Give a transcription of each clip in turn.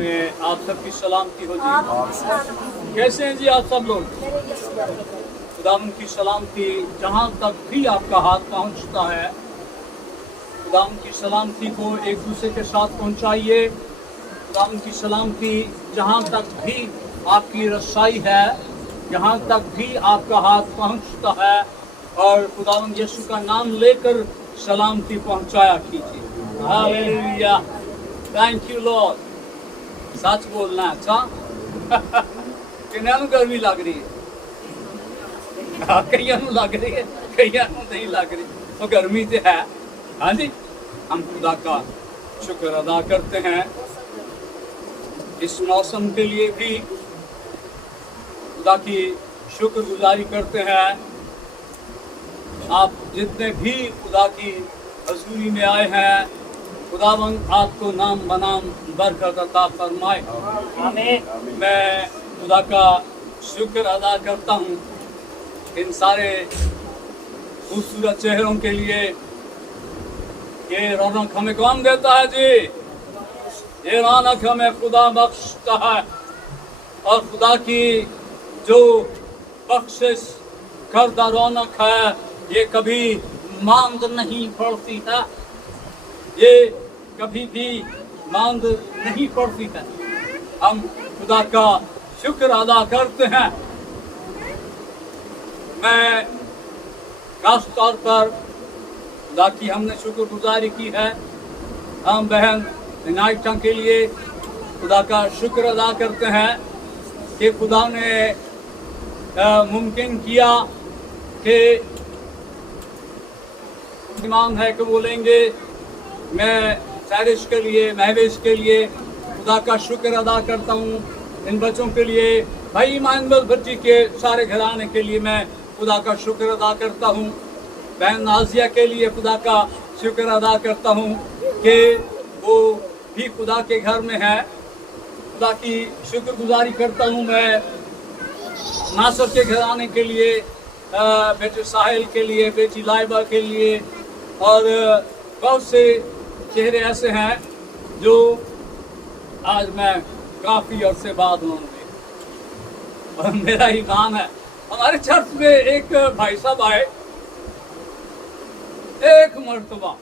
आप सबकी सलामती हो जी। कैसे हैं जी आप सब लोग? खुदावंद की सलामती जहाँ तक भी आपका हाथ पहुँचता है, खुदावंद की सलामती को एक दूसरे के साथ पहुँचाइए। खुदावंद की सलामती जहाँ तक भी आपकी रसाई है, जहाँ तक भी आपका हाथ पहुँचता है, और खुदावंद यीशु का नाम लेकर सलामती पहुँचाया कीजिए। Hallelujah, thank you lord. सच बोलना है, अच्छा किन्ना नूं गर्मी लग रही है? कईयां नूं लग रही है, कईयां नूं नहीं लग रही, तो गर्मी तो है। हाँ जी, हम खुदा का शुक्र अदा करते हैं इस मौसम के लिए भी, खुदा की शुक्रगुजारी करते हैं। आप जितने भी खुदा की हजूरी में आए हैं, खुदावंद आपको नाम बनाम बरकत अता फरमाए। आमीन। मैं खुदा का शुक्र अदा करता हूँ इन सारे खूबसूरत चेहरों के लिए। ये रौनक हमें कौन देता है जी? ये रौनक हमें खुदा बख्शता है, और खुदा की जो बख्शिश करदा रौनक है, ये कभी मांद नहीं पड़ती है, ये कभी भी मांद नहीं पड़ती है। हम खुदा का शुक्र अदा करते हैं। मैं खास तौर पर खुदा की हमने शुक्रगुजारी की है। हम बहन इनायता के लिए खुदा का शुक्र अदा करते हैं कि खुदा ने मुमकिन किया कि ईमान है कि बोलेंगे। मैं सैरिश के लिए, महवेश के लिए खुदा का शुक्र अदा करता हूँ। इन बच्चों के लिए, भाई इमानुएल भट्टी के सारे घराने के लिए मैं खुदा का शुक्र अदा करता हूँ। बहन नाजिया के लिए खुदा का शुक्र अदा करता हूँ कि वो भी खुदा के घर में है। खुदा की शुक्रगुजारी करता हूँ मैं नासर के घराने के लिए, बेटे साहिल के लिए, बेटी लाइबा के लिए, और बहुत से चेहरे ऐसे हैं जो आज मैं काफ़ी अरसे बाद होंगे, और मेरा ईमान है। हमारे चर्च में एक भाई साहब आए, एक मरतबा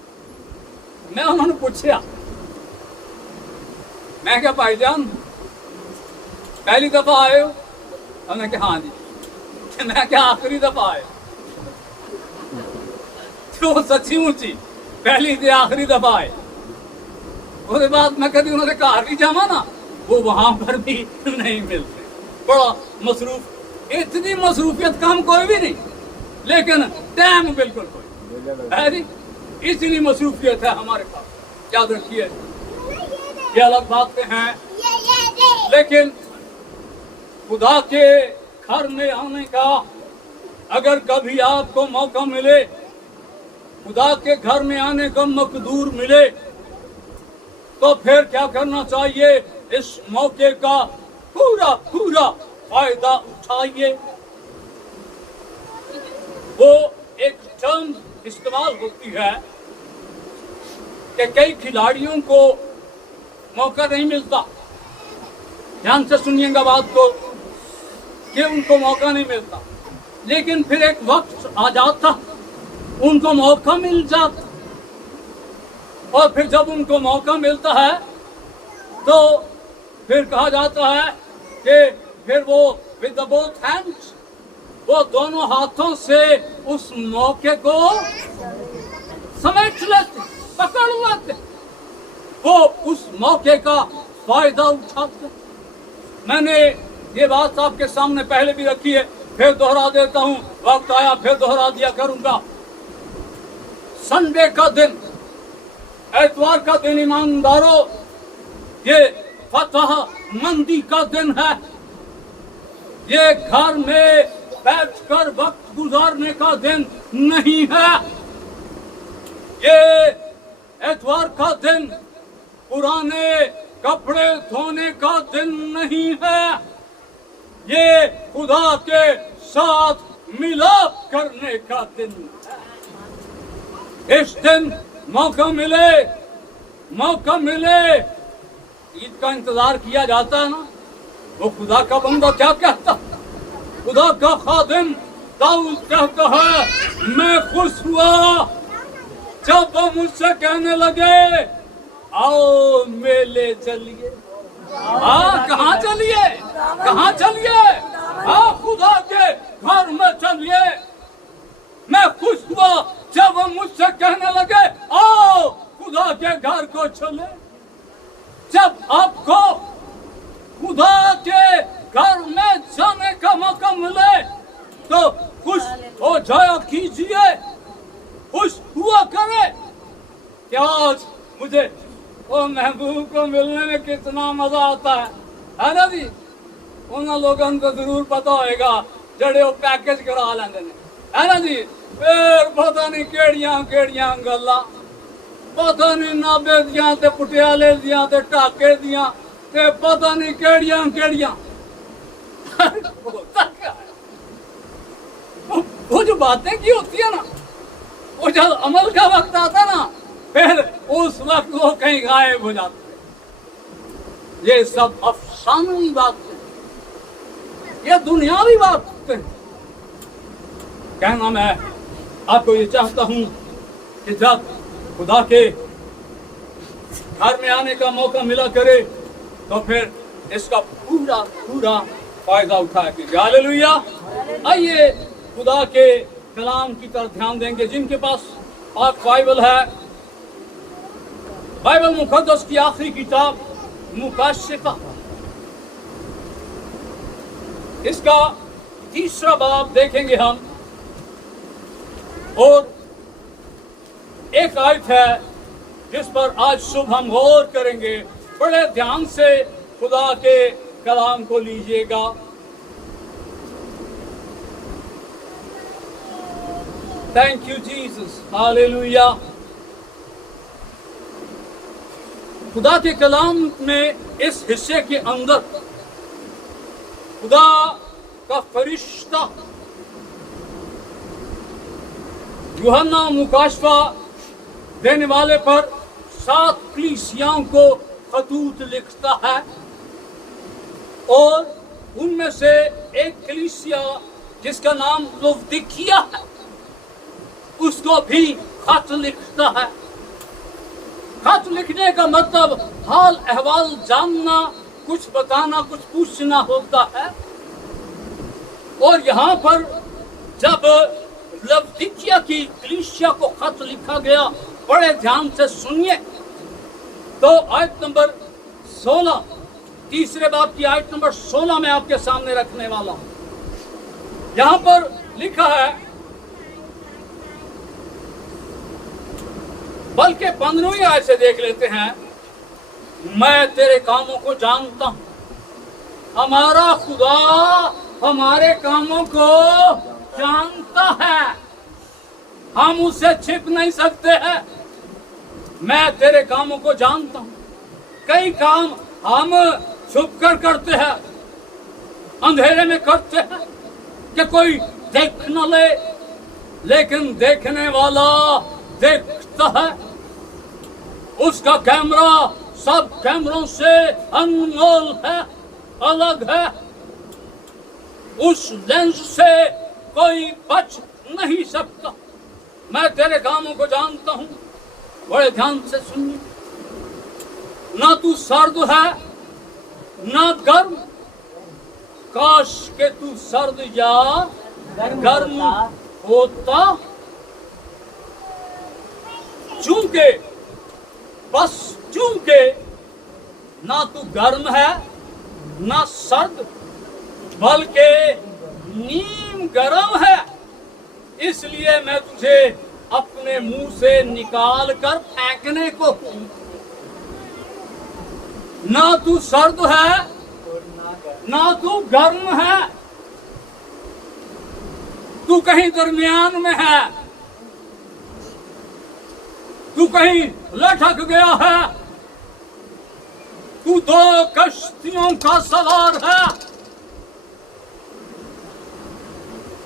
मैं उन्होंने पूछा, मैं क्या भाईजान पहली दफा आए हो? उन्होंने कहा हाँ जी। मैं क्या आखिरी दफा आए? तो सच्ची मुची पहली ते आखिरी दफा आए। उसके बाद मैं कभी उन्होंने घर नहीं जावा ना, वो वहां पर भी नहीं मिलते। बड़ा मसरूफ, इतनी मसरूफियत काम कोई भी नहीं, लेकिन टाइम बिल्कुल कोई है नहीं। इतनी मसरूफियत है हमारे पास, याद रखिए। ये अलग बातें हैं, लेकिन खुदा के घर में आने का अगर कभी आपको मौका मिले, खुदा के घर में आने का मकदूर मिले, तो फिर क्या करना चाहिए? इस मौके का पूरा पूरा फायदा उठाइए। वो एक टर्म इस्तेमाल होती है कि कई खिलाड़ियों को मौका नहीं मिलता। ध्यान से सुनिएगा बात को, कि उनको मौका नहीं मिलता, लेकिन फिर एक वक्त आ जाता उनको मौका मिल जाता, और फिर जब उनको मौका मिलता है तो फिर कहा जाता है कि फिर वो विद द बोथ हैंड्स, वो दोनों हाथों से उस मौके को समेट लेते, पकड़ लेते, वो उस मौके का फायदा उठाते। मैंने ये बात आपके सामने पहले भी रखी है, फिर दोहरा देता हूँ, वक्त आया फिर दोहरा दिया करूंगा। संडे का दिन, एतवार का दिन ईमानदारों, ये फतह मंदी का दिन है। ये घर में बैठकर वक्त गुजारने का दिन नहीं है। ये एतवार का दिन पुराने कपड़े धोने का दिन नहीं है। ये खुदा के साथ मिलाप करने का दिन है। इस दिन मौका मिले ईद का इंतजार किया जाता है ना, वो खुदा का बंदा क्या कहता, खुदा का खादिम दाऊद कहता है मैं खुश हुआ जब वो मुझसे कहने लगे आओ मेले चलिए। हाँ, कहाँ चलिए, कहाँ चलिए? हाँ, खुदा के घर में चलिए। मैं खुश हुआ जब वो मुझसे कहने लगे आओ खुदा के घर को चले। जब आपको खुदा के घर में जाने का मौका मिले तो खुश हो जाया कीजिए, खुश हुआ करे कि आज मुझे वो महबूब को मिलने में कितना मजा आता है ना जी? उन लोगों को जरूर पता होगा जड़े वो पैकेज करा लेंगे है ना जी? फिर पता नहीं केड़ियां केड़ियां गल्ला, पता नहीं नाबे दियां ते पटियाले दियां ते ढाके दियां ते पता नहीं केड़ियां केड़ियां। वो जो बातें की होती है ना, वो जब अमल का वक्त आता ना फिर उस वक्त वो कहीं गायब हो जाते। ये सब अफसानी बातें, ये दुनियावी बातें। कहना मैं आपको ये चाहता हूं कि जब खुदा के घर में आने का मौका मिला करे तो फिर इसका पूरा पूरा फायदा उठाया कीजिए। हालेलुया। आइए खुदा के कलाम की तरफ ध्यान देंगे। जिनके पास पाक बाइबल है, बाइबल मुकद्दस की आखिरी किताब मुकाशिफा, इसका 3रा बाब देखेंगे हम, और एक आयत है जिस पर आज सुबह हम गौर करेंगे। बड़े ध्यान से खुदा के कलाम को लीजिएगा। Thank you Jesus, hallelujah. खुदा के कलाम में इस हिस्से के अंदर खुदा का फरिश्ता यूहन्ना मुकाशफा देने वाले पर 7 कलीसियाओं को खतूत लिखता है, और उनमें से एक कलीसिया जिसका नाम लुवदिकिया है उसको भी खत लिखता है। खत लिखने का मतलब हाल अहवाल जानना, कुछ बताना, कुछ पूछना होता है। और यहाँ पर जब लवदिकिया की कलीसिया को खत लिखा गया, बड़े ध्यान से सुनिए। तो आयत नंबर 16, 3रे बाब की आयत नंबर 16 में आपके सामने रखने वाला हूं। यहां पर लिखा है, बल्कि 15वीं आयत से देख लेते हैं। मैं तेरे कामों को जानता हूं। हमारा खुदा हमारे कामों को जानता है, हम उससे छिप नहीं सकते हैं। मैं तेरे कामों को जानता हूं। कई काम हम छुप कर करते हैं, अंधेरे में करते हैं कि कोई देख न ले, लेकिन देखने वाला देखता है। उसका कैमरा सब कैमरों से अनमोल है, अलग है। उस लेंस से कोई बच नहीं सकता। मैं तेरे कामों को जानता हूं। बड़े ध्यान से सुनिए। ना तू सर्द है ना गर्म, काश के तू सर्द या गर्म होता। चूंकि ना तू गर्म है ना सर्द, बल्कि नीम गर्म है, इसलिए मैं तुझे अपने मुंह से निकाल कर फेंकने को हूं। ना तू सर्द है ना तू गर्म है, तू कहीं दरमियान में है, तू कहीं लटक गया है, तू 2 कश्तियों का सवार है।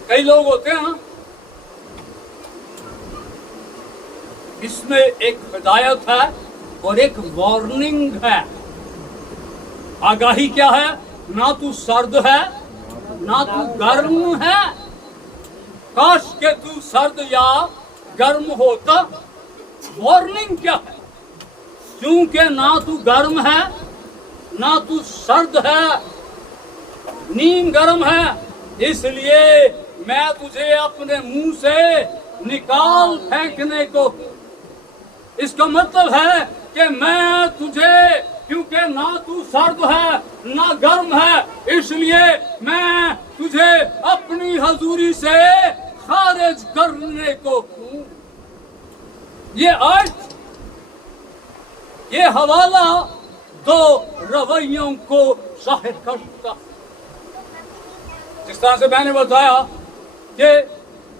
कई लोग होते हैं ना, इसमें एक हिदायत है और एक वार्निंग है। आगाही क्या है? ना तू सर्द है ना तू गर्म है। काश के तू सर्द या गर्म होता। वार्निंग क्या है? क्योंकि ना तू गर्म है ना तू सर्द है, नीम गर्म है, इसलिए मैं तुझे अपने मुंह से निकाल फेंकने को। इसका मतलब है कि मैं तुझे, क्योंकि ना तू सर्द है ना गर्म है, इसलिए मैं तुझे अपनी हजूरी से खारिज करने को हूं। ये आयत, ये हवाला दो रवैयों को जाहिर करता। जिस तरह से मैंने बताया कि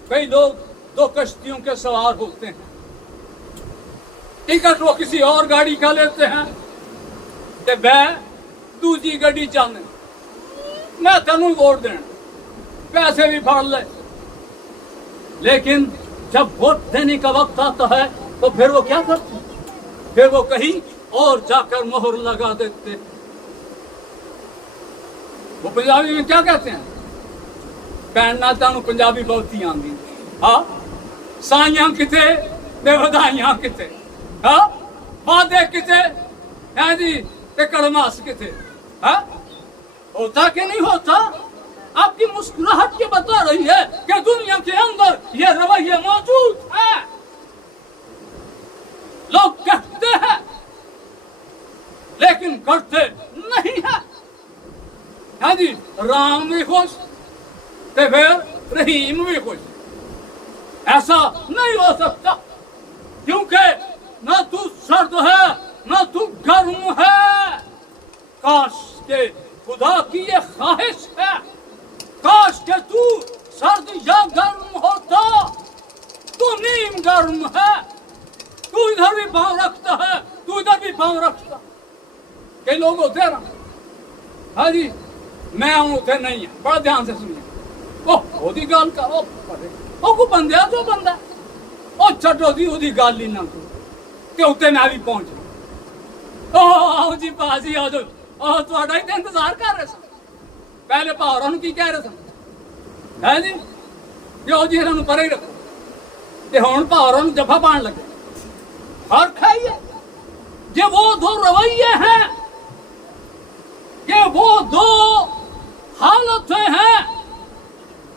कई लोग दो कश्तियों के सवार होते हैं, टिकट वो किसी और गाड़ी का लेते हैं कि मैं दूसरी गाड़ी चाहने, मैं तेनू वोट देना, पैसे भी फाड़ ले। लेकिन जब वोट देने का वक्त आता है तो फिर वो क्या करते? फिर वो कहीं और जाकर मोहर लगा देते। वो पंजाबी में क्या कहते हैं? भैन तेनू पंजाबी बहुत ही आंदी। हाँ, साइयां किते ते वधाइयां किते, हाँ, वादे किते हैं जी ते कड़मास किते। हाँ, होता कि नहीं होता? आपकी मुस्कुराहट ये बता रही है कि दुनिया के अंदर ये रवैये मौजूद है। लोग कहते हैं लेकिन करते नहीं है। हाँ जी, राम भी खुश ते फिर रहीम भी खुश। ऐसा नहीं हो सकता, क्योंकि ना तू सर्द है ना तू गर्म है। काश के खुदा की ये ख्वाहिश है, काश के तू सर्द या गर्म होता। तू नीम गर्म है, तू इधर भी पांव रखता है, तू इधर भी पांव रखता। कई लोग होते हैं ना, हाँ जी, मैं हूं उसे नहीं है। बड़ा ध्यान से सुनिए। ओह गल का को बंदे जो बंदा छो दी गल ही ना ते उत्ते मैं भी पहुंच। आओ जी पाजी आ जाओ, तुहाडा ही तो इंतजार कर रहे सन। पहले भावरा की कह रहे सन, है जी, जो जी इन्हों परे रखो, ते हुण भावरा जफा पाण लगे। फर्क है ये वो दो रवैये हैं, ये वो दो हालतें हैं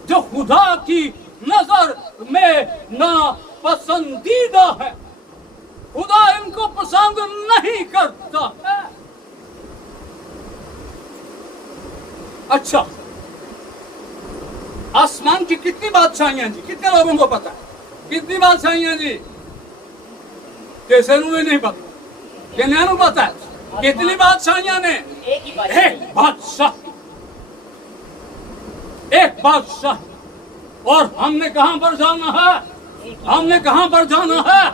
जो खुदा की नजर में नापसंदीदा है। खुदा इनको पसंद नहीं करता है। अच्छा, आसमान की कितनी बादशाहियां जी? कितने लोगों को पता है कितनी बादशाहियां जी? कैसे भी नहीं पता, किन्हें पता है कितनी बादशाहियां ने? एक बादशाह, एक बादशाह। और हमने कहां पर जाना है? हमने कहां पर जाना है?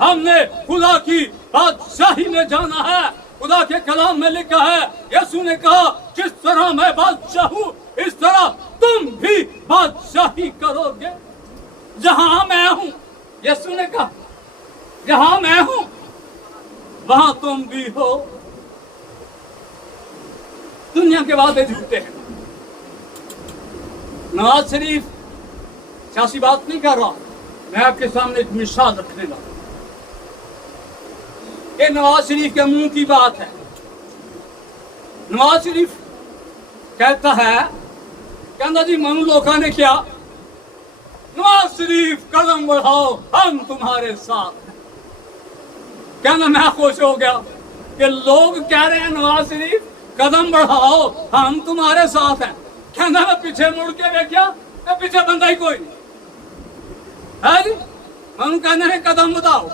हमने खुदा की बादशाही में जाना है। खुदा के कलाम में लिखा है, यीशु ने कहा, जिस तरह मैं बादशाह हूं इस तरह तुम भी बादशाही करोगे। जहां मैं हूं, यीशु ने कहा, जहां मैं हूं वहां तुम भी हो। दुनिया के वादे झूठे हैं। नवाज शरीफ सियासी बात नहीं कर रहा, मैं आपके सामने एक मिसाल रखने लगा। ये नवाज शरीफ के मुंह की बात है। नवाज शरीफ कहता है, कहता जी मनु लोगों ने क्या? नवाज शरीफ कदम बढ़ाओ हम तुम्हारे साथ हैं। कहना मैं खुश हो गया कि लोग कह रहे हैं नवाज शरीफ कदम बढ़ाओ हम तुम्हारे साथ हैं। कहना मैं पीछे मुड़ के देखा, पीछे बंदा ही कोई नहीं है जी। मनु कहने है कदम बढ़ाओ,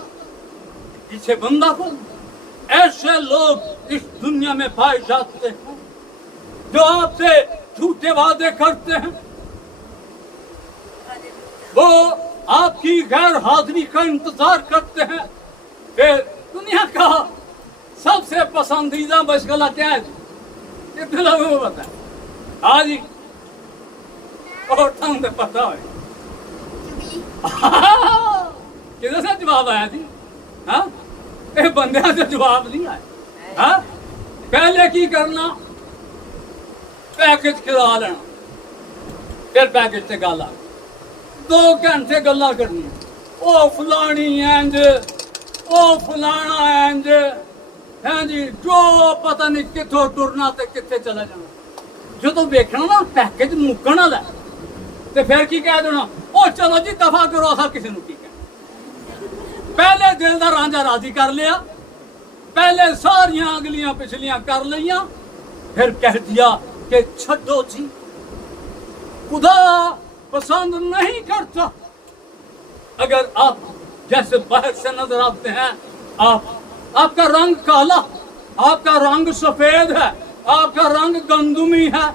पीछे बंदा को। ऐसे लोग इस दुनिया में पाए जाते हैं जो आपसे झूठे वादे करते हैं। वो आपकी गैर हाजिरी का इंतजार करते हैं। फिर दुनिया का सबसे पसंदीदा मशगला क्या है? कितने लोगों को पता है? हाँ जी, और तो पता है। किधर से जवाब आया जी? हाँ, बंदे से जवाब नहीं आया। हाँ, पहले की करना पैकेज करा लेना, फिर पैकेज से गल आ 2 घंटे गल्ला करनी, ओ फलानी इंज, ओ फलाना इंज, हैं जी, जो पता नहीं कितों टुरना ते कितने चला जाना। जो वेखना ना पैकेज मुकन वाला ते फिर की कह देना, ओ चलो जी दफा करो, असा किसी को की कह। पहले दिल का रांझा राजी कर लिया, पहले सारियां अगलियां पिछलियां कर लिया, फिर कह दिया कि छड्डो जी, खुदा पसंद नहीं करता। अगर आप जैसे बाहर से नजर आते हैं, आपका रंग काला, आपका रंग सफेद है, आपका रंग गंदुमी है,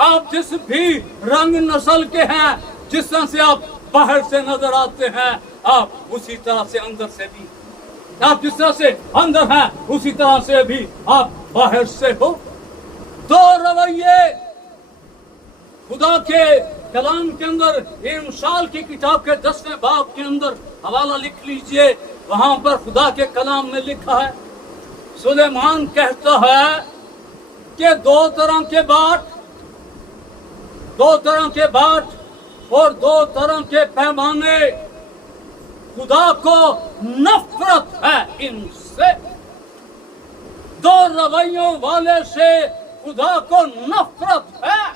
आप जिस भी रंग नस्ल के हैं, जिस तरह से आप बाहर से नजर आते हैं, आप उसी तरह से अंदर से भी, आप जिस तरह से अंदर हैं उसी तरह से भी आप बाहर से हो। दो रवैये खुदा के कलाम के अंदर, इरशाल की किताब के 10वें बाब के अंदर हवाला लिख लीजिए, वहां पर खुदा के कलाम में लिखा है, सुलेमान कहता है कि 2 तरह के बाट, 2 तरह के बाट और 2 तरह के पैमाने, खुदा को नफरत है इनसे। 2 रवैयों वाले से खुदा को नफरत है।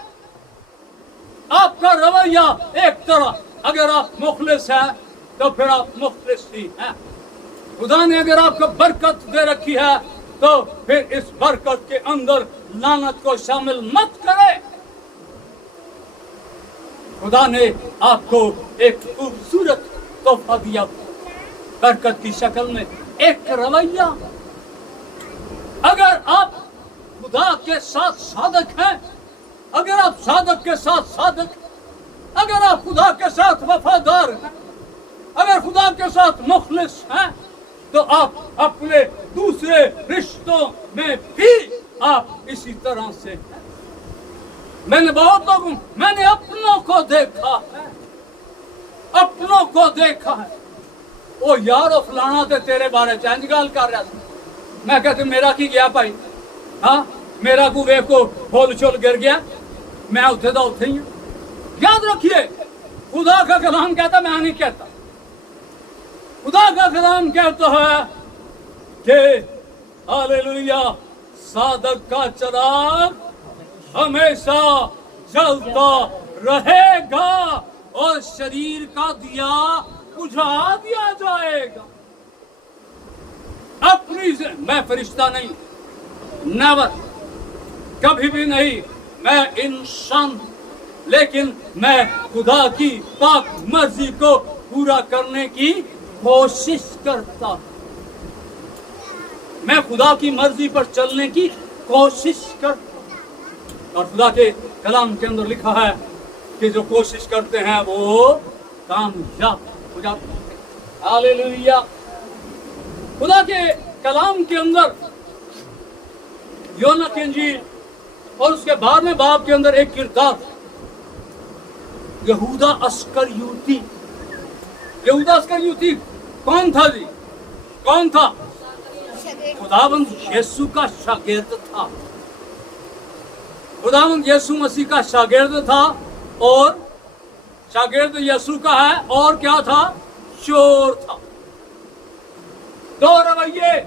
आपका रवैया एक तरह, अगर आप मुखलिस हैं तो फिर आप मुखलिस ही हैं। खुदा ने अगर आपको बरकत दे रखी है तो फिर इस बरकत के अंदर लानत को शामिल मत करें। खुदा ने आपको एक खूबसूरत तोहफा दिया बरकत की शक्ल में, एक रवैया। अगर आप खुदा के साथ साधक हैं, अगर आप साधक के साथ साधक, अगर आप खुदा के साथ वफादार हैं, अगर खुदा के साथ मुखलिस हैं, तो आप अपने दूसरे रिश्तों में भी आप इसी तरह से हैं। मैंने बहुत लोगों, मैंने अपनों को देखा है, अपनों को देखा है। ओ यार, फलाना तो तेरे बारे च इंज गल कर रहा था, मैं कहते मेरा की गया भाई, हाँ मेरा को वे को फुल छुल गिर गया, मैं उठे दा उठे ही हूं। याद रखिए, खुदा का कलाम कहता, मैं नहीं कहता, खुदा का कलाम कहता है कि हालेलुया, साधक का चिराग हमेशा जलता रहेगा और शरीर का दिया बुझा दिया जाएगा। अपनी से मैं फरिश्ता नहीं, नेवर, कभी भी नहीं, मैं इंसान, लेकिन मैं खुदा की पाक मर्जी को पूरा करने की कोशिश करता हूं। मैं खुदा की मर्जी पर चलने की कोशिश करता हूं। और खुदा के कलाम के अंदर लिखा है कि जो कोशिश करते हैं वो कामयाब हो जाते हैं। हालेलुया। खुदा के कलाम के अंदर योना की इंजील और उसके 12वें बाब के अंदर एक किरदार, यहूदा अस्करियोती। यहूदा अस्करियोती कौन था जी? कौन था? खुदावंद यीशु का शागिर्द था। खुदावंद यीशु मसीह का शागिर्द था, और शागिर्द यीशु का है, और क्या था? चोर था। 2 रवैये,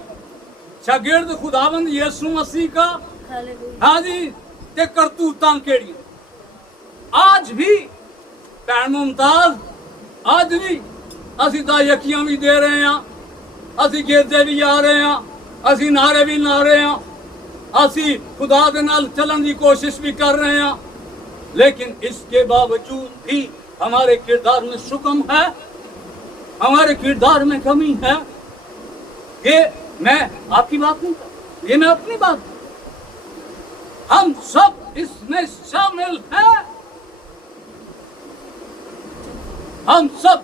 शागिर्द खुदावंद यीशु मसीह का, हाँ जी, ते करतूतां केड़ी। आज भी भैन मुमताज, आज भी असी दायकियां भी दे रहे हैं, असी गिरदे भी आ रहे हैं, असी नारे भी ला रहे हैं, असी खुदा दे नाल चलन की कोशिश भी कर रहे हैं, लेकिन इसके बावजूद भी हमारे किरदार में सुकम है, हमारे किरदार में कमी है। ये मैं आपकी बात नहीं कर, ये मैं अपनी बात, हम सब इसमें शामिल हैं। हम सब,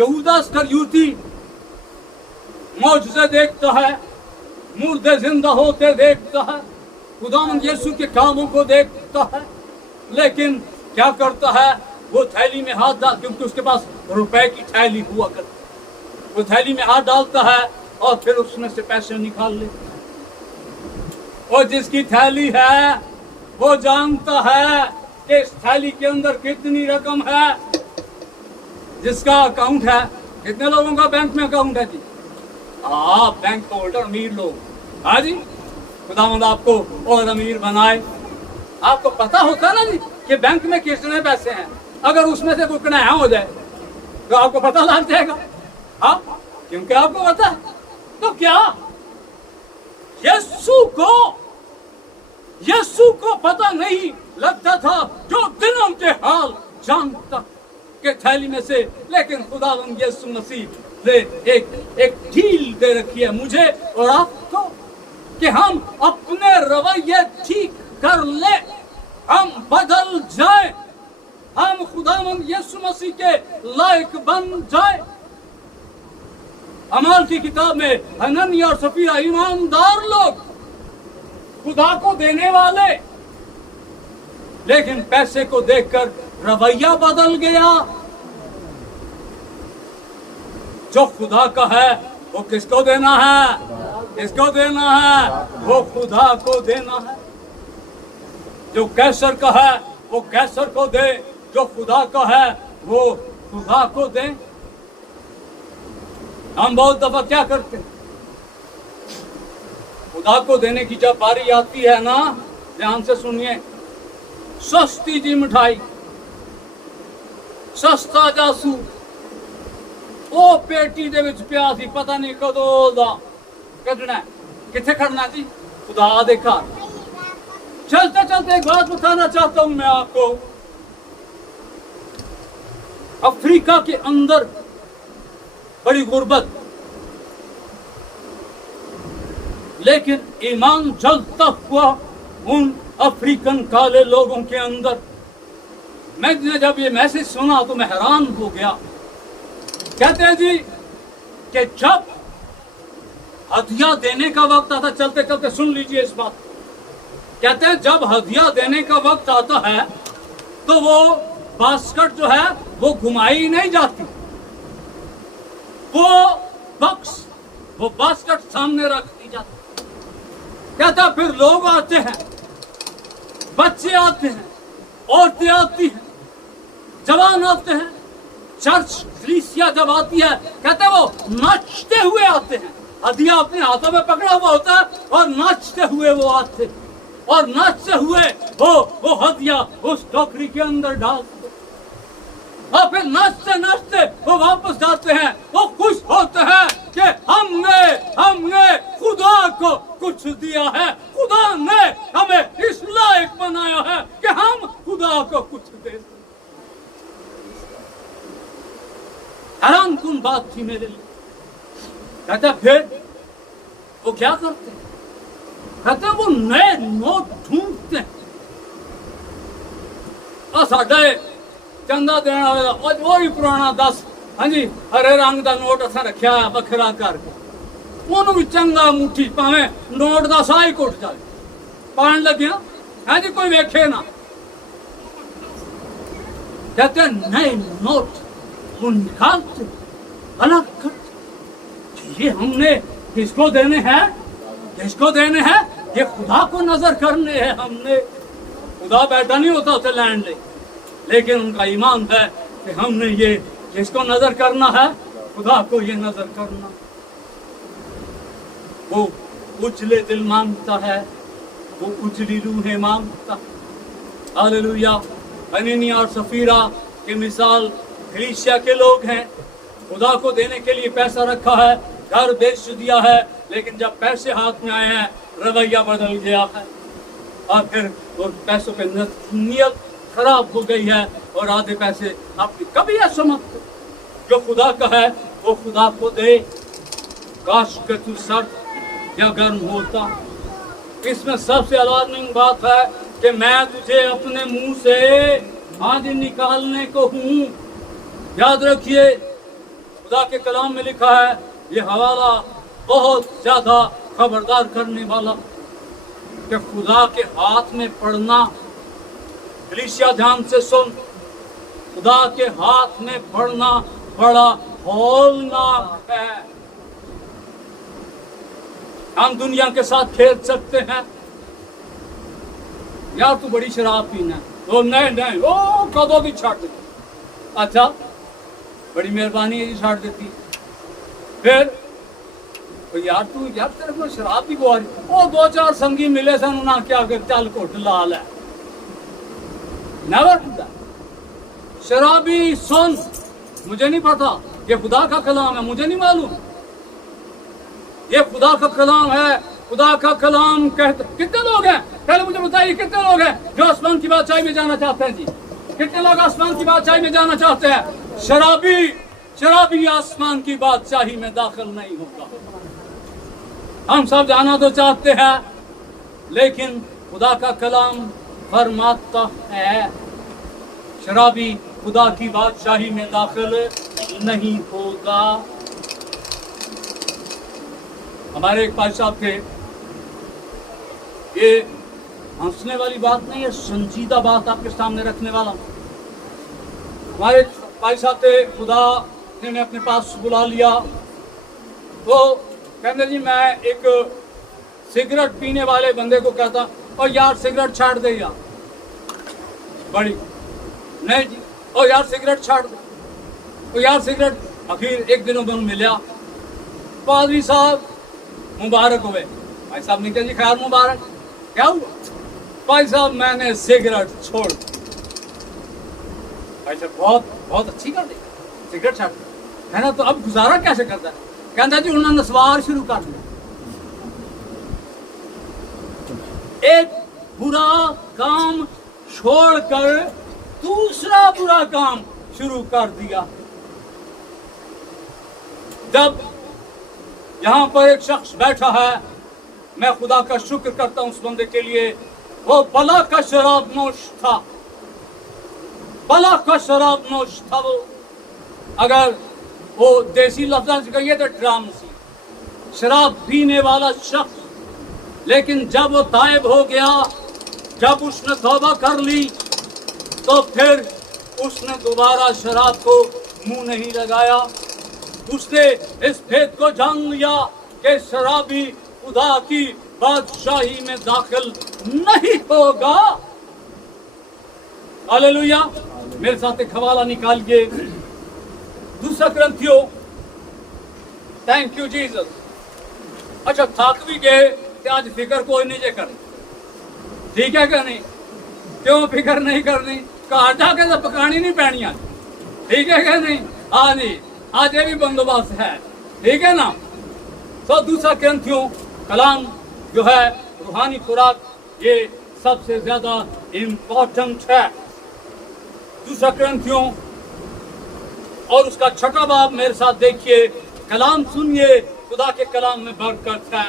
यहूदा अस्करियोती मौजज़े देखता है, मुर्दे जिंदा होते देखता है, खुदावंद यीशु के कामों को देखता है, लेकिन क्या करता है? वो थैली में हाथ डाल, क्योंकि उसके पास रुपए की थैली हुआ करती, वो थैली में हाथ डालता है और फिर उसमें से पैसे निकाल लेता है। और जिसकी थैली है वो जानता है कि इस थैली के अंदर कितनी रकम है। जिसका अकाउंट है, कितने लोगों का बैंक में अकाउंट है जी? हाँ, बैंक होल्डर अमीर लोग। हाँ जी, खुदावंद आपको और अमीर बनाए। आपको पता होता ना जी कि बैंक में कितने पैसे हैं। अगर उसमें से कोई कनाया हो जाए तो आपको पता लग जाएगा। हाँ, क्योंकि आपको पता है। तो क्या यीशु को पता नहीं लगता था जो दिनों के हाल जानता के थैली में से? लेकिन खुदावंद यीशु मसीह ने एक ढील दे रखी है मुझे और आपको कि हम अपने रवैये ठीक कर ले, हम बदल जाए, हम खुदावंद यीशु मसीह के लायक बन जाए। अमाल की किताब में हनन्याह और सफीरा ईमानदार लोग, खुदा को देने वाले, लेकिन पैसे को देखकर रवैया बदल गया। जो खुदा का है वो किसको देना है? किसको देना है? वो खुदा को देना है। जो कैसर का है वो कैसर को दे, जो खुदा का है वो खुदा को दे। हम बहुत दफा क्या करते हैं, खुदा को देने की जब बारी आती है ना, ध्यान से सुनिए, सस्ती जी मिठाई, सस्ता जासू, ओ पेटी दे विच पिया सी, पता नहीं कदों दा कढना है, किथे खड़ना जी? खुदा दे घर। चलते चलते एक बात बताना चाहता हूं मैं आपको। अफ्रीका के अंदर बड़ी गुर्बत, लेकिन ईमान जलता हुआ उन अफ्रीकन काले लोगों के अंदर। मैंने जब ये मैसेज सुना तो मैं हैरान हो गया। कहते हैं जी कि जब हदिया देने का वक्त आता, चलते चलते सुन लीजिए इस बात। कहते हैं जब हदिया देने का वक्त आता है तो वो बास्केट जो है वो घुमाई नहीं जाती, वो बास्केट सामने रख दी जाती। कहता फिर लोग आते हैं, बच्चे आते हैं, औरतें आती हैं, जवान आते हैं, चर्च कलीसिया जब आती है, कहते हैं वो नाचते हुए आते हैं। हदिया अपने हाथों में पकड़ा हुआ होता है और नाचते हुए वो आते, और नाचते हुए वो हदिया उस टोकरी के अंदर डालते, और फिर नाचते नाचते वो वापस जाते हैं। वो खुश होते हैं कि हमने खुदा को कुछ दिया है, खुदा ने हमें इस लायक बनाया है कि हम खुदा को कुछ दे। हैरान कुन बात थी मेरे लिए। कहता फिर वो क्या करते? कहते वो नए नोट ढूंढते हैं। और साढ़े चंदा देने वाला वो ही पुराना 10 हाँ जी हरे रंग का नोट असा रखा है बखरा करके, ਉਹਨੂੰ ਵੀ ਚੰਗਾ ਮੁੱਠੀ ਭਾਵੇਂ ਨੋਟ ਦਾ ਸਾਹ ਹੀ ਘੁੱਟ ਜਾਵੇ, ਪਾਣ ਲੱਗਿਆ हाँ जी कोई वेखे ना। कहते नए नोट वो निकालते, अलग करते। ये हमने किसको देने हैं? किसको देने हैं? ये खुदा को नजर करने हैं। हमने खुदा बैठा नहीं होता उसे लैंड ले, लेकिन उनका ईमान है कि हमने ये किसको नजर करना है? खुदा को ये नजर करना। वो उजले दिल मांगता है, वो उजली रूहें मांगता। हालेलुया। हनन्याह और सफीरा की मिसाल कलीसिया के लोग हैं। खुदा को देने के लिए पैसा रखा है, घर बेच दिया है, लेकिन जब पैसे हाथ में आए हैं रवैया बदल गया है, और फिर वो पैसों पे नियत खराब हो गई है, और आधे पैसे आपकी कभी ऐसा मत जो खुदा का है वो खुदा को दे। काश के तू सर्द या गर्म होता। इसमें सबसे अलार्मिंग बात है कि मैं तुझे अपने मुंह से आज निकालने को हूँ। याद रखिए खुदा के कलाम में लिखा है, ये हवाला बहुत ज्यादा खबरदार करने वाला कि खुदा के हाथ में पड़ना। कलीसिया ध्यान से सुन, खुदा के हाथ में पड़ना बड़ा हौलनाक है। हम दुनिया के साथ खेल सकते हैं, यार तू बड़ी शराब पीना है। ओ नहीं नहीं, ओ कदों दी छड़ दी। अच्छा बड़ी मेहरबानी है जी छड़ देती। फिर तो यार तू यार तेरे को शराब भी बुआ रही। ओ दो चार संगी मिले सन उन्हें क्या कर चल घुट ला ले। Never do that. शराबी सुन, मुझे नहीं पता, ये खुदा का कलाम है, मुझे नहीं मालूम, ये खुदा का कलाम है। खुदा का कलाम कहते कितने लोग हैं, पहले मुझे बताइए कितने लोग हैं जो आसमान की बादशाही में जाना चाहते हैं जी? कितने लोग आसमान की बादशाही में जाना चाहते हैं? शराबी आसमान की बादशाही में दाखिल नहीं होगा। हम सब जाना तो चाहते हैं, लेकिन खुदा का कलाम फरमाता है शराबी खुदा की बादशाही में दाखिल नहीं होगा। हमारे एक भाई साहब थे, ये हंसने वाली बात नहीं है, संजीदा बात आपके सामने रखने वाला हूं। हमारे भाई साहब थे, खुदा ने अपने पास बुला लिया। तो कहते जी मैं एक सिगरेट पीने वाले बंदे को कहता, और यार सिगरेट छाड़ दे यार। बड़ी नहीं जी, और यार सिगरेट छाड़ दे, और यार सिगरेट। आखिर एक दिन में मिला, पादरी साहब मुबारक हुए। भाई साहब ने कहा जी खैर मुबारक, क्या हुआ? भाई साहब मैंने सिगरेट छोड़ दी। भाई साहब बहुत बहुत अच्छी कर दी, सिगरेट छाड़ दी है ना, तो अब गुजारा कैसे करता है? कहता जी उन्होंने नस्वार शुरू कर दिया, एक बुरा काम छोड़कर दूसरा बुरा काम शुरू कर दिया। जब यहाँ पर एक शख्स बैठा है, मैं खुदा का शुक्र करता हूँ उस बंदे के लिए, वो बला का शराब नोश था, बला का शराब नोश था। वो अगर वो देसी लफ्ज़ से कहिए तो ड्राम सी शराब पीने वाला शख्स, लेकिन जब वो तायब हो गया, जब उसने तौबा कर ली, तो फिर उसने दोबारा शराब को मुंह नहीं लगाया। उसने इस भेद को जान लिया कि शराबी खुदा की बादशाही में दाखिल नहीं होगा। हालेलुया। मेरे साथ एक हवाला निकालिए, दूसरा ग्रंथियों। Thank you Jesus. अच्छा थक भी गए कि आज फिक्र कोई नहीं जे करनी, ठीक है क्या नहीं? क्यों फिक्र नहीं करनी? घर जाके तो पकानी नहीं पैनी, ठीक है क्या नहीं? हाँ जी, आज ये भी बंदोबस्त है, ठीक है ना? तो दूसरा ग्रंथियों कलाम जो है रूहानी खुराक, ये सबसे ज्यादा इम्पोर्टेंट है। दूसरा ग्रंथियों और उसका छठा बाब मेरे साथ देखिए, कलाम सुनिए, खुदा के कलाम में बरकत है।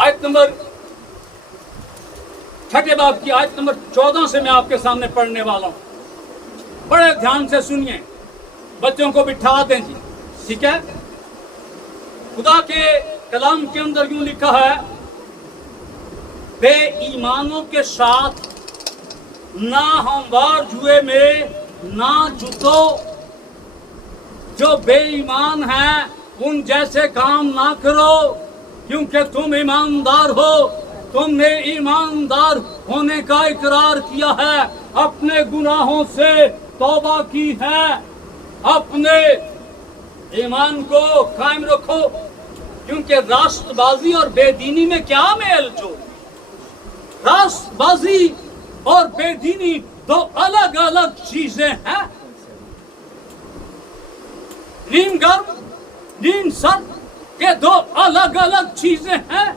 आयत नंबर छठे बाब की आयत नंबर 14 से मैं आपके सामने पढ़ने वाला हूं। बड़े ध्यान से सुनिए, बच्चों को बिठा दें जी, ठीक है? खुदा के कलाम के अंदर यूं लिखा है, बेईमानों के साथ ना हमवार जुए में ना जुटो, जो बेईमान हैं उन जैसे काम ना करो, क्योंकि तुम ईमानदार हो। तुमने ईमानदार होने का इकरार किया है, अपने गुनाहों से तौबा की है, अपने ईमान को कायम रखो, क्योंकि रास्तबाजी और बेदीनी में क्या मेल जोल? रास्तबाजी और बेदीनी दो अलग अलग चीजें हैं। नीम गर्म नीम सर्द के दो अलग अलग चीजें हैं,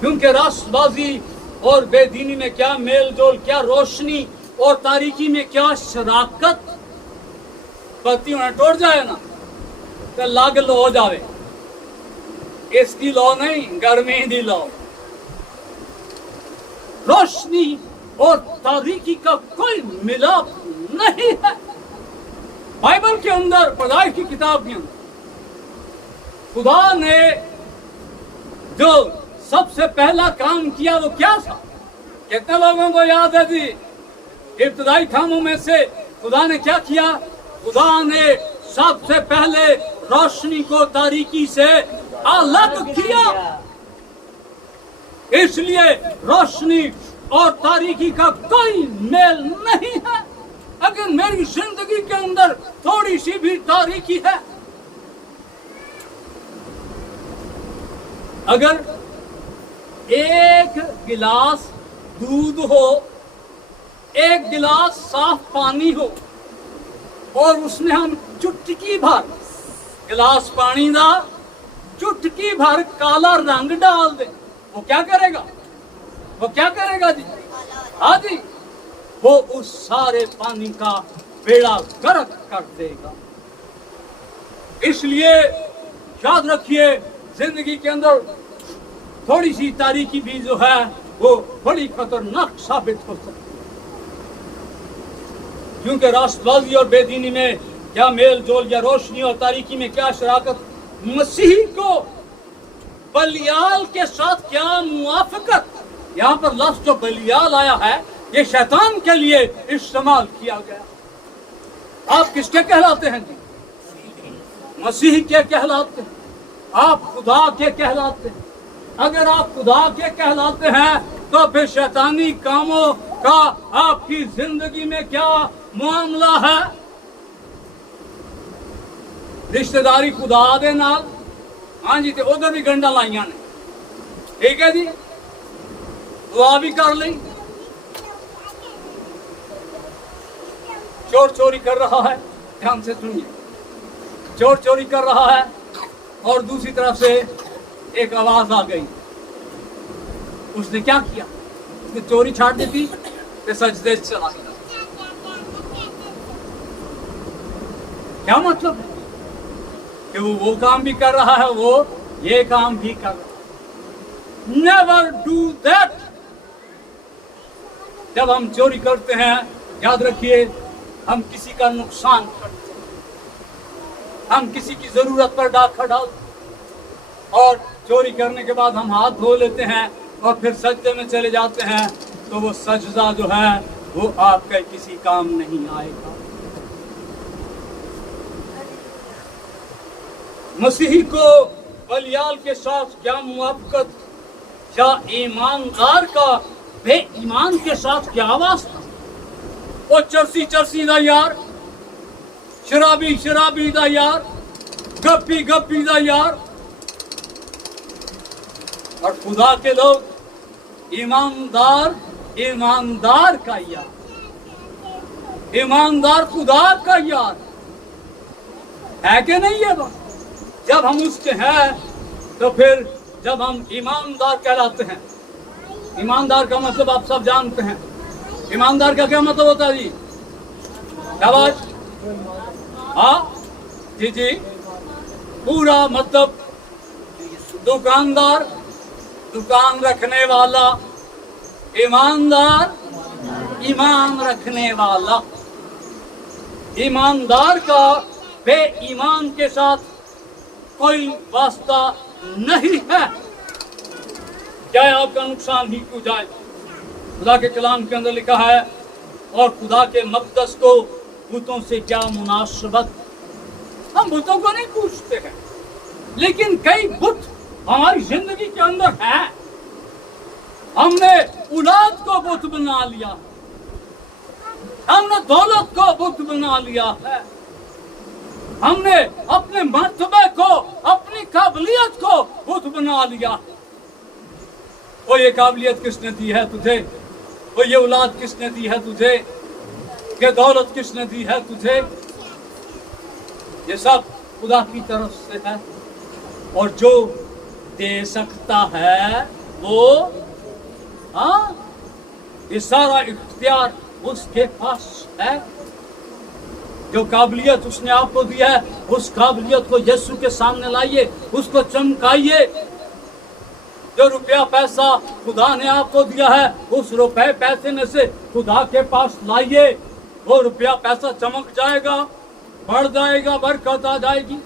क्योंकि रास्तबाजी और बेदीनी में क्या मेल जोल, क्या रोशनी और तारीकी में क्या शराकत। बत्ती होना टूट जाए ना तो लाग लो हो जावे, इसकी लो नहीं, गर्मी दी लो। रोशनी और तारीकी का कोई मिलाप नहीं है। बाइबल के अंदर, पैदाइश की किताब के अंदर खुदा ने जो सबसे पहला काम किया वो क्या था? कितने लोगों को याद है जी? इब्तदाई कामों में से खुदा ने क्या किया? खुदा ने सबसे पहले रोशनी को तारीकी से अलग किया। इसलिए रोशनी और तारीकी का कोई मेल नहीं है। अगर मेरी जिंदगी के अंदर थोड़ी सी भी तारीकी है, अगर एक गिलास दूध हो, एक गिलास साफ पानी हो और उसमें हम चुटकी भर गिलास पानी का चुटकी भर काला रंग डाल दे, वो क्या करेगा? वो क्या करेगा जी? हाँ जी, वो उस सारे पानी का बेड़ा गर्क कर देगा। इसलिए याद रखिए, जिंदगी के अंदर थोड़ी सी तारीकी भी जो है वो बड़ी खतरनाक साबित हो सकती है, क्योंकि राष्ट्रवादी और बेदीनी में क्या मेल जोल या रोशनी और तारीकी में क्या शराकत, मसीही को बलियाल के साथ क्या मुआफकत। यहाँ पर लफ्ज जो बलियाल आया है ये शैतान के लिए इस्तेमाल किया गया। आप किसके कहलाते हैं जी? मसीह के कहलाते हैं, आप खुदा के कहलाते हैं। अगर आप खुदा के कहलाते हैं तो फिर शैतानी कामों का आपकी जिंदगी में क्या मामला है? रिश्तेदारी खुदा दे नाल, हाँ जी, तो उधर भी गंडा लाइया ने, ठीक है जी, दुआ भी कर ली। चोर चोरी कर रहा है, ध्यान से सुनिए, चोर चोरी कर रहा है और दूसरी तरफ से एक आवाज आ गई। उसने क्या किया? उसने चोरी छाड़ दी थी तो सजदे चला गया। क्या मतलब है कि वो काम भी कर रहा है, वो ये काम भी कर रहा है। Never do that. जब हम चोरी करते हैं, याद रखिए, हम किसी का नुकसान करते हैं, हम किसी की जरूरत पर डाका डालते और चोरी करने के बाद हम हाथ धो लेते हैं और फिर सजदे में चले जाते हैं, तो वो सजदा जो है वो आपके किसी काम नहीं आएगा। मसीही को बलियाल के साथ क्या मुआफकत, या ईमानदार का बेईमान के साथ क्या वास्ता? वो चरसी दा यार, शराबी दा यार, गप्पी दा यार, और खुदा के लोग ईमानदार का यार, ईमानदार खुदा का यार है कि नहीं है? बस जब हम उसके हैं तो फिर जब हम ईमानदार कहलाते हैं, ईमानदार का मतलब आप सब जानते हैं। ईमानदार का क्या मतलब होता है जी? शाबाश, हाँ जी, पूरा मतलब दुकानदार, दुकान रखने वाला, ईमानदार, ईमान रखने वाला। ईमानदार का बेईमान के साथ कोई वास्ता नहीं है, चाहे आपका नुकसान ही क्यों जाए। खुदा के कलाम के अंदर लिखा है, और खुदा के मक़दस को बुतों से क्या मुनासबत। हम बुतों को नहीं पूछते हैं, लेकिन कई बुत हमारी जिंदगी के अंदर है। हमने औलाद को बुत बना लिया, हमने दौलत को बुत बना लिया है, हमने अपने मर्तबे को, अपनी काबिलियत को बुत बना लिया। वो ये काबिलियत किसने दी है तुझे? वो ये औलाद किसने दी है तुझे? ये दौलत किसने दी है तुझे? ये सब खुदा की तरफ से है, और जो दे सकता है वो, हाँ, ये सारा इख्तियार उसके पास है। जो काबिलियत उसने आपको दिया है, उस काबिलियत को यीशु के सामने लाइए, उसको चमकाइए। जो रुपया पैसा खुदा ने आपको दिया है, उस रुपए पैसे में से खुदा के पास लाइए। वो रुपया पैसा चमक जाएगा, बढ़ जाएगा, बरकत आ जाएगी।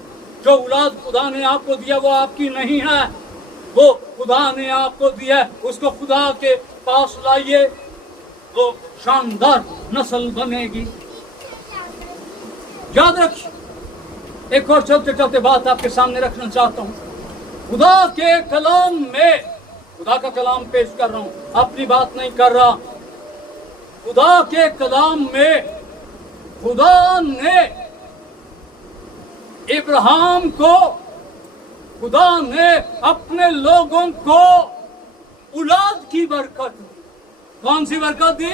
जो औलाद खुदा ने आपको दिया वो आपकी नहीं है, वो खुदा ने आपको दिया है, उसको खुदा के पास लाइए, वो शानदार नस्ल बनेगी। याद रखिए, एक और चलते चलते बात आपके सामने रखना चाहता हूँ। खुदा के कलाम में, खुदा का कलाम पेश कर रहा हूं, अपनी बात नहीं कर रहा। खुदा के कलाम में खुदा ने इब्राहिम को, खुदा ने अपने लोगों को औलाद की बरकत दी। कौन सी बरकत दी?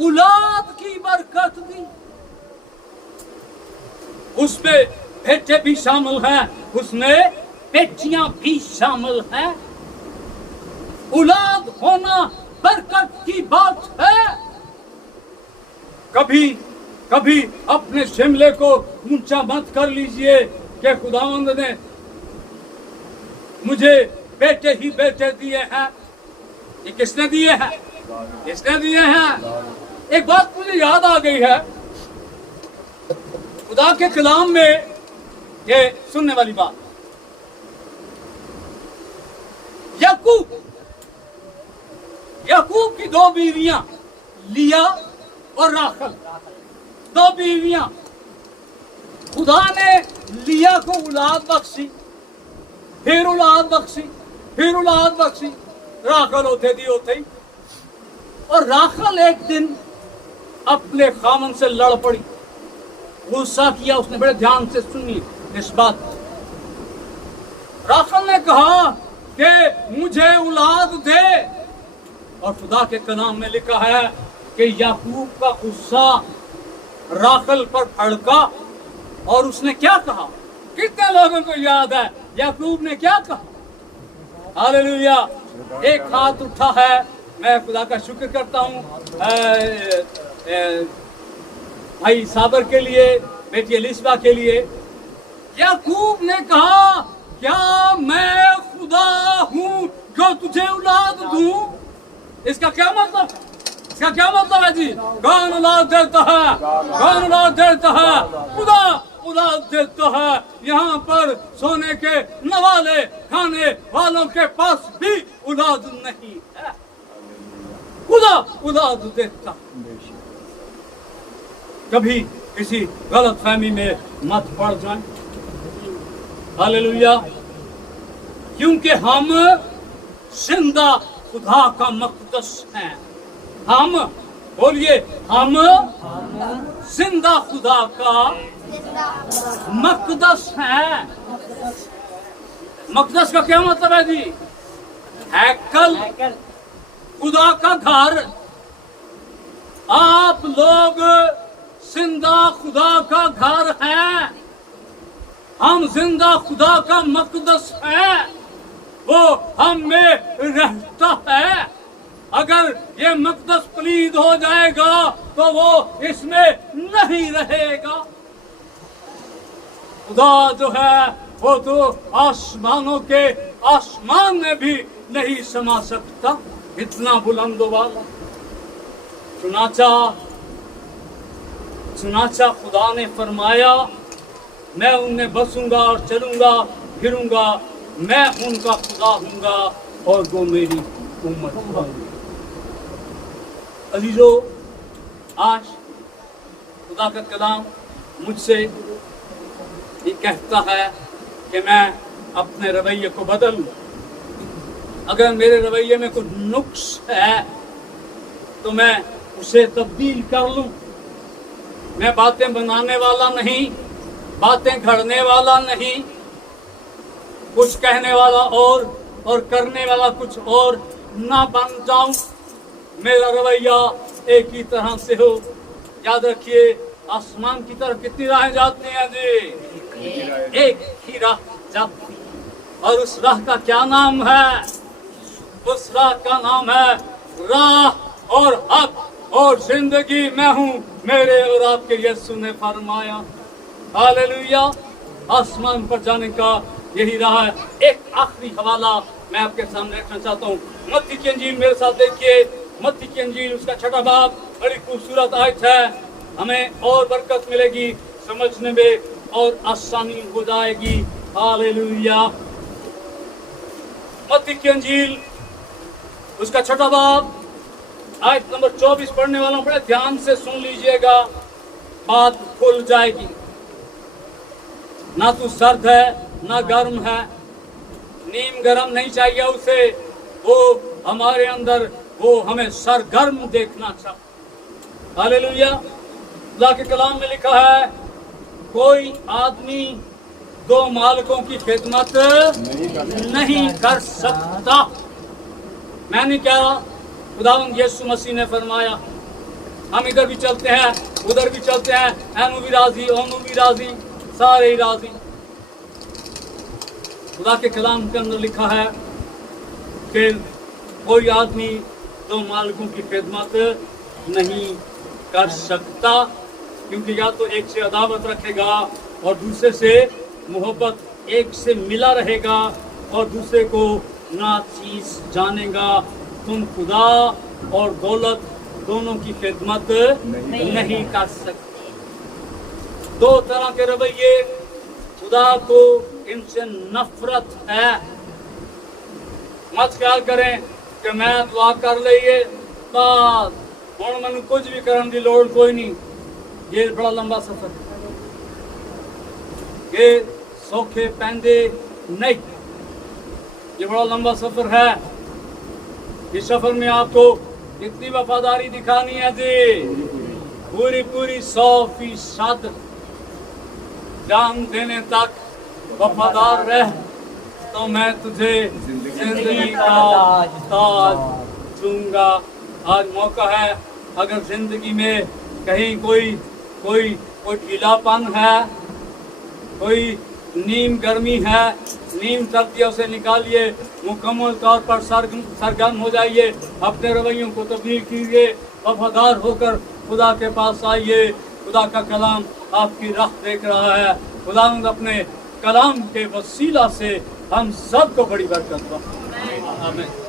औलाद की बरकत दी। उसमें बेटे भी शामिल हैं, उसमें बेटियां भी शामिल हैं। औलाद होना बरकत की बात है। कभी कभी अपने शिमले को ऊंचा मत कर लीजिए कि खुदावंद ने मुझे बेटे ही बेटे दिए हैं। ये किसने दिए हैं? किसने दिए हैं? एक बात मुझे याद आ गई है खुदा के कलाम में, ये सुनने वाली बात। याकूब की दो बीवियां, लिया और राखल, दो बीवियां। खुदा ने लिया को औलाद बख्शी, फिर औलाद बख्शी, फिर औलाद बख्शी। राखल होते दी होते ही, और राखल एक दिन अपने खामन से लड़ पड़ी, गुस्सा किया उसने। बड़े ध्यान से सुनिए इस बात। राखल ने कहा कि मुझे औलाद दे, और खुदा के कलाम में लिखा है कि याकूब का गुस्सा राखल पर भड़का, और उसने क्या कहा? कितने लोगों को याद है याकूब ने क्या कहा? हालेलुया। एक हाथ उठा है, मैं खुदा का शुक्र करता हूँ भाई साबर के लिए, बेटी एलिशबा के लिए। याकूब ने कहा, क्या मैं खुदा हूँ जो तुझे औलाद दूं? इसका क्या मतलब? इसका क्या मतलब है जी? कौन औलाद देता है? कौन औलाद देता है? खुदा औलाद देता है। यहाँ पर सोने के नवाले खाने वालों के पास भी औलाद नहीं है, खुदा औलाद देता। कभी किसी गलत फहमी में मत पड़ जाए। हालेलुया। क्योंकि हम जिंदा खुदा का मक़दस हैं। हम, बोलिए, हम जिंदा खुदा का मक़दस है। मक़दस का क्या मतलब है जी? हैकल, खुदा का घर। आप लोग जिंदा खुदा का घर हैं। हम जिंदा खुदा का मक़दस है। वो हम में रहता है। अगर ये मक़दस पलीद हो जाएगा तो वो इसमें नहीं रहेगा। खुदा जो है वो तो आसमानों के आसमान में भी नहीं समा सकता, इतना बुलंद वाला। चुनाचा खुदा ने फरमाया, मैं उनमें बसूंगा और चलूंगा फिरूंगा, मैं उनका खुदा हूंगा और वो मेरी उम्मत होंगी। अजीजों, आज खुदा का कलाम मुझसे ये कहता है कि मैं अपने रवैये को बदलूं। अगर मेरे रवैये में कोई नुक्स है तो मैं उसे तब्दील कर लूं। मैं बातें बनाने वाला नहीं, बातें घड़ने वाला नहीं, कुछ कहने वाला और करने वाला कुछ और ना बन जाऊं। मेरा रवैया एक ही तरह से हो। याद रखिए, आसमान की तरफ कितनी राहें जाती हैं जी? एक ही राह जाती, और उस राह का क्या नाम है? उस राह का नाम है राह और हक और जिंदगी मैं हूँ, मेरे और आपके यीशु ने फरमाया। हालेलुया। आसमान पर जाने का यही राह है। एक आखिरी हवाला मैं आपके सामने रखना चाहता हूँ। मत्ती की अंजील मेरे साथ देखिए। मत्ती की अंजील उसका 6वां बाब, बड़ी खूबसूरत आयत है। हमें और बरकत मिलेगी, समझने में और आसानी हो जाएगी। हालेलुया। मत्ती की अंजील उसका 6वां बाब, आयत नंबर 24 पढ़ने वालों, बड़े ध्यान से सुन लीजिएगा, बात खुल जाएगी। ना तू सर्द है ना गर्म है, नीम गरम नहीं चाहिए उसे, वो हमारे अंदर वो हमें सरगर्म देखना चाहता। हालेलुया। खुदा के कलाम में लिखा है कोई आदमी दो मालिकों की खिदमत नहीं कर सकता। मैंने क्या, खुदावंद यीशु मसीह ने फरमाया। हम इधर भी चलते हैं उधर भी चलते हैं, एनु भी राजी ओनु भी राजी, सारे ही राजी। खुदा के कलाम के अंदर लिखा है कि कोई आदमी दो मालिकों की खिदमत नहीं कर सकता, क्योंकि या तो एक से अदावत रखेगा और दूसरे से मोहब्बत, एक से मिला रहेगा और दूसरे को नाचीज जानेगा। तुम खुदा और दौलत दोनों की खिदमत नहीं कर सकते। दो तरह के रवैये, खुदा को इनसे नफरत है। मत ख्याल करें कि मैं दुआ कर लईए बस हुण मैनूं कुछ भी करन दी लोड़ कोई नहीं। ये बड़ा लंबा सफर है, ये सौखे पैंदे नहीं, ये बड़ा लंबा सफर है। इस सफर में आपको इतनी वफादारी दिखानी है जी, पूरी पूरी 100% जान देने तक वफादार रह, तो मैं तुझे जिंदगी का ताज दूंगा। आज मौका है, अगर जिंदगी में कहीं कोई ढीलापन है, कोई नीम गर्मी है, नीम सर्दी उसे निकालिए, मुकम्मल तौर पर सरगर्म हो जाइए, अपने रवैयों को तब्दील कीजिए, वफादार होकर खुदा के पास आइए। खुदा का कलाम आपकी राह देख रहा है। खुदावंद अपने कलाम के वसीला से हम सबको बड़ी बरकत दे। आमीन।